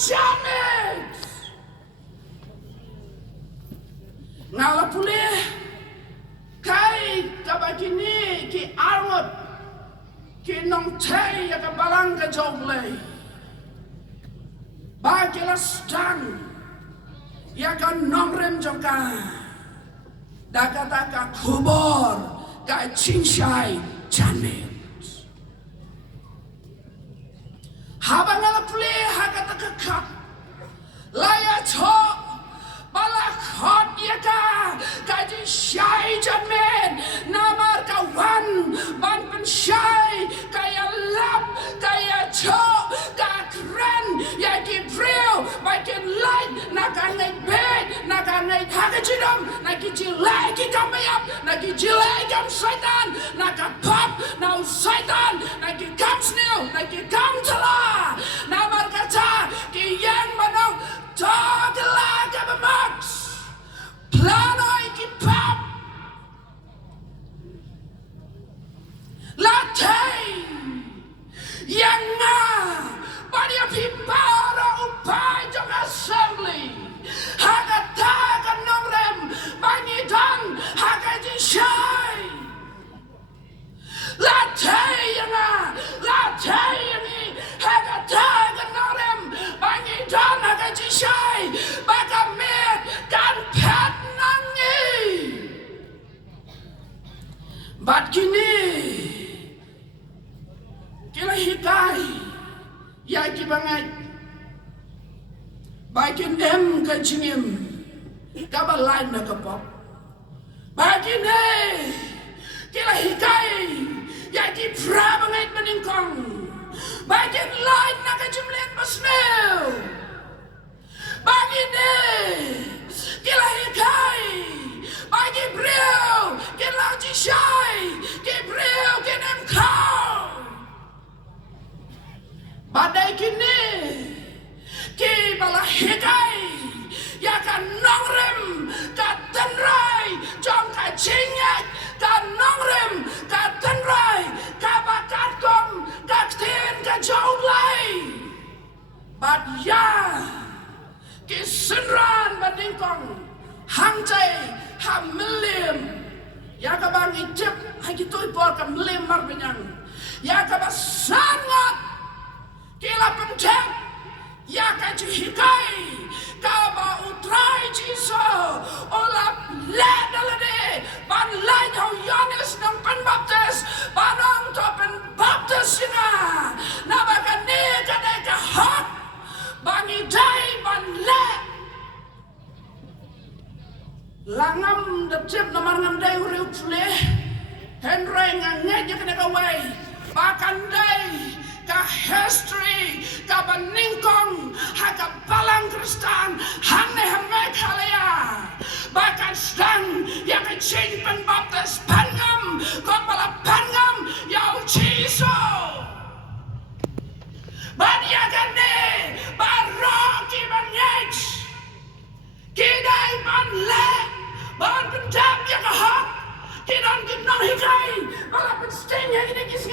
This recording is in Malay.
jamet ngala pule kai kabakini ki armut ki nong thai ya ka balang ka joglei ba ki la stang ya ka nong rem joka daka kubor ka chinshai jamet habang ngala pule hakata kakak laya cho balak hot ya ka kaji shai jamet namar kawan ban pen shai kaya lap kaya cho ka kren ya ki preo makin light nakangai bed nakangai hakajidam nakijilai ki kamayap nakijilai kam syaitan nakapap nau syaitan nakikam snil nakikam tala namar kata ki yang manau tagla kabamax planoi ki pap latte yang nga banyak pipara upai jong assembly hagata kanomrem banyidan hagaji shai latte yang nga latte yang ni hagata kanomrem banyidan hagaji shai bakamet kan pet nangi bat kini kila hikai ya ki bangai bakin em ka jingim ka balai na ka pop bakin kila hikai ya ki pra bangai meningkong bakin lain na ka jumlen pasnel bakin kila hikai bagi brio kila jishai ki brio kenem kau badai kini ki bala hikai ya kan nongrem ka tenrai jom ka chinyak ka nongrem ka tenrai ka bakat kom ka ktin ka jauhlai bad ya ki senran badingkong hangjai ha milim ya ka bang ijip ha ki toy por ka milim mar benyang ya ka basangot kila pencet ya kaji hikai kaba utrai jiso olap ledalade ban lain hau Yohanes nang penbaptis banang to penbaptis ina nabakan ni kadai ka hot bangi dai ban le langam dapcip namar ngam dai uriu tule henry ngangnya kena kawai bakan dai ka history ka baningkong haka balang kristan hanne hamek halaya bakan stang ya ka change penbaptis